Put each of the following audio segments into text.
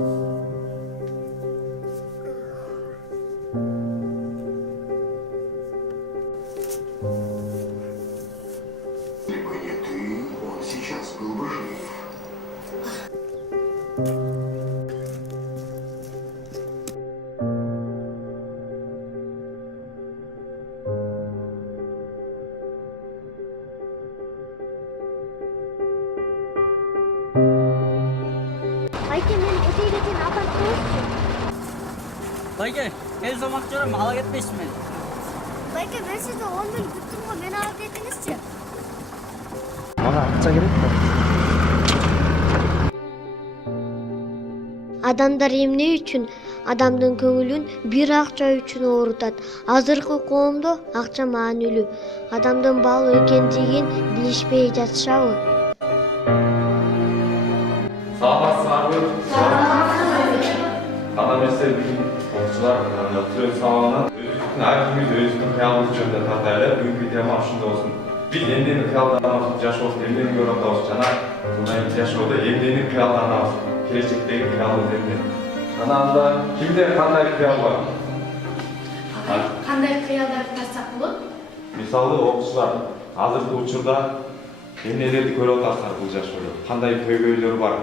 Он сейчас был бы жив. Байке, мен өтей кетейін, апарып қойыңызшы. Байке, ел замақ жүрім, ала кетпейсің мен. Байке, мен сізді 10 минут күттім ғой, мені алып кетіңізші. Мага акча керек да. Адамдар эмне үчүн адамдын көңүлүн бир акча үчүн оорутат? Азыркы коомдо акча маанилүү. Адамдын баалы экендигин билишпей жатышабы? Саламатсыздарбы? Кандай нерсе бүгүн окуучулар түрөн сабагынан өзүбүздүн ар кимибиз өзүбүздүн кыялыбыз жөнүндө тартайлы. Бүгүнкү тема ушундай болсун. Биз эмнени кыялданабыз, жашообузду эмнени көрүп атабыз жана мына жашоодо эмнени кыялданабыз, келечектеги кыялыбыз эмне? Жана анда кимде кандай кыял бар? Кандай кыялдарды тартсак болот? Мисалы окуучулар азыркы учурда эмнелерди көрүп атасыздар бул жашоодо? Кандай көйгөйлөр бар?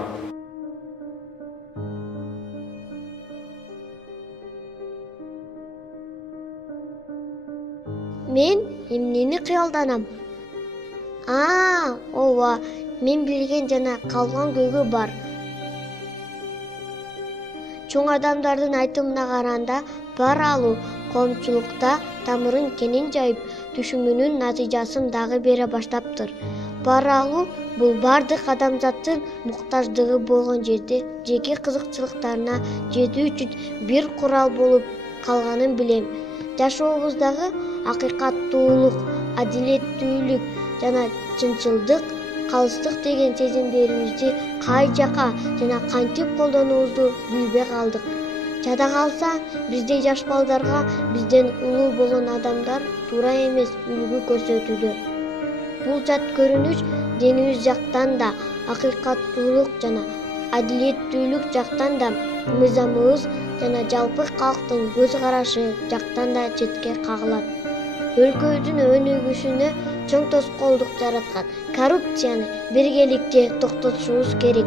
Мен эмнени кыялданам? Ооба, мен билген жана калган көйгөй бар. Чоң адамдардын айтымына караганда, пара алуу коомчулукта тамырын кенен жайып, түшүмүнүн натыйжасын дагы бере баштаптыр. Пара алуу бул бардык адамзаттын муктаждыгы болгон жерде жеке кызыкчылыктарына жетүү үчүн бир курал болуп калганын билем. Жашообуздагы акыйкаттуулук, адилеттүүлүк жана чынчылдык, калыстык деген сезимдерибизди кай жака жана кантип колдонуубузду билбей калдык. Жада калса, биздей жаш балдарга бизден улуу болгон адамдар туура эмес үлгү көрсөтүүдө. Бул жат көрүнүш динибиз жактан да, акыйкаттуулук жана адилеттүүлүк жактан да, мыйзамыбыз жана жалпы калктын көз карашы жактан да четке кагылат. Өлкөбүздүн өнүгүшүнө чоң тоскоолдук жараткан коррупцияны биргеликте токтотушубуз керек.